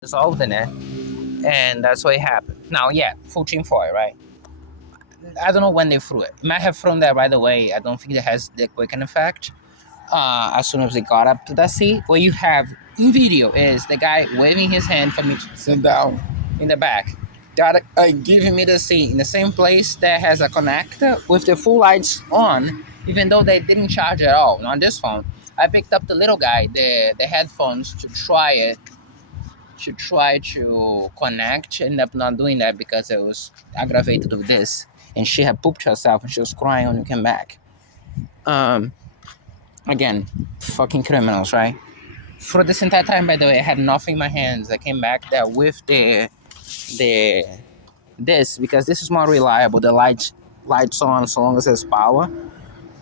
dissolved in it, and that's what happened. Now, yeah, full team for it, right? I don't know when they threw it. Might have thrown that right away. I don't think it has the quicken effect. As soon as they got up to that seat, what you have in video is the guy waving his hand for me to sit down in the back. Got giving me the seat in the same place that has a connector with the full lights on, even though they didn't charge at all. On this phone, I picked up the little guy, the headphones to try it, to try to connect. Ended up not doing that because it was aggravated with this, and she had pooped herself and she was crying when we came back. Again, fucking criminals, right? For this entire time, by the way, I had nothing in my hands. I came back there with the this because this is more reliable. The lights on so long as there's power.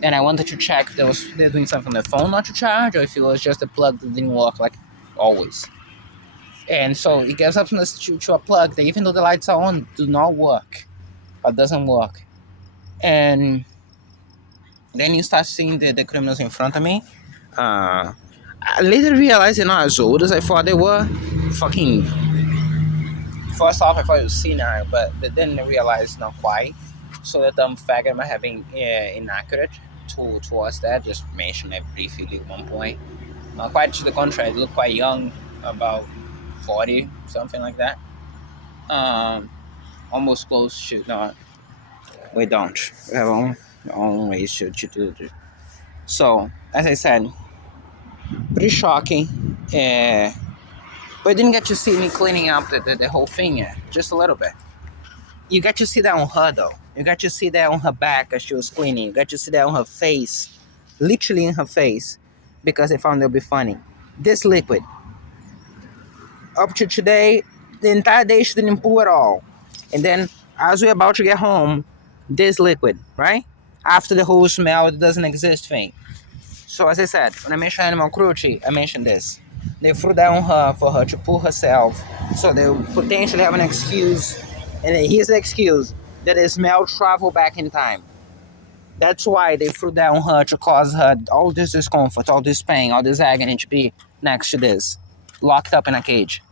And I wanted to check if they're doing something on the phone not to charge, or if it was just a plug that didn't work like always. And so it gives up to a plug that, even though the lights are on, do not work or doesn't work. And then you start seeing the criminals in front of me. I later realized they're not as old as I thought they were. Fucking. First off, I thought it was senile, but then I realized not quite. So the dumb faggot might have been inaccurate towards that. Just mentioned it briefly at one point. Quite to the contrary, they look quite young, about 40, something like that. Almost close to not. We don't. We have our own ways to do it. So, as I said, pretty shocking. But I didn't get to see me cleaning up the whole thing yet. Just a little bit. You got to see that on her, though. You got to see that on her back as she was cleaning. You got to see that on her face. Literally in her face. Because I found it would be funny. This liquid. Up to today, the entire day she didn't poo at all. And then, as we're about to get home, this liquid, right? After the whole smell, it doesn't exist thing. So as I said, when I mentioned animal cruelty, I mentioned this. They threw that on her for her to pull herself. So they potentially have an excuse. And here's the excuse. That the smell travel back in time. That's why they threw that on her to cause her all this discomfort, all this pain, all this agony to be next to this. Locked up in a cage.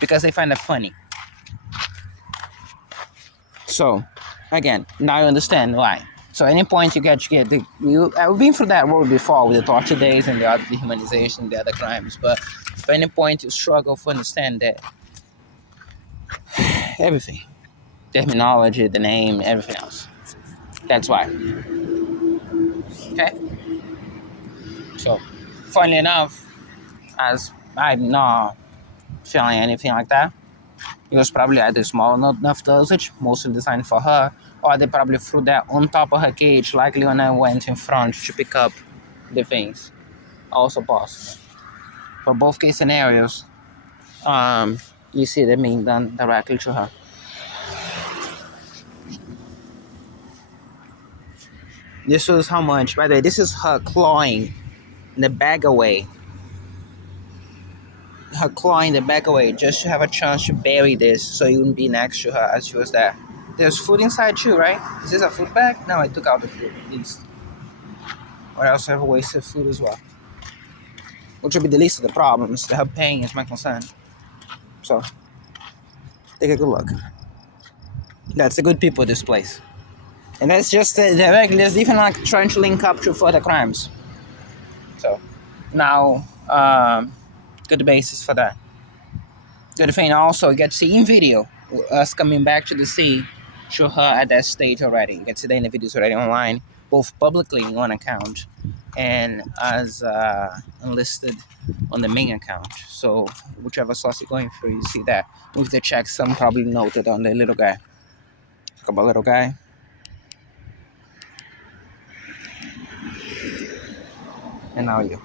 Because they find it funny. So, again, now you understand why. So, any point you get I've been through that road before with the torture days and the other dehumanization, the other crimes. But if any point you struggle to understand that everything, terminology, the name, everything else. That's why. Okay. So, funny enough, as I'm not feeling anything like that. It was probably either small enough dosage, mostly designed for her, or they probably threw that on top of her cage, likely when I went in front to pick up the things. Also possible. For both case scenarios, you see them being done directly to her. This was how much? By the way, this is her clawing the bag away. Her clawing the bag away just to have a chance to bury this so you wouldn't be next to her as she was there. There's food inside too, right? Is this a food bag? No, I took out the food at least. Or else I have wasted food as well. Which would be the least of the problems. Her pain is my concern. So, take a good look. That's the good people of this place. And that's just there's even like trying to link up to further crimes. So, now, good basis for that. Good thing also, you get to see in video us coming back to the sea, show her at that stage already. You get to see that in the videos already online, both publicly in one account and as enlisted on the main account. So whichever source you're going through, you see that. With the checksum probably noted on the little guy. Talk about little guy. And now you.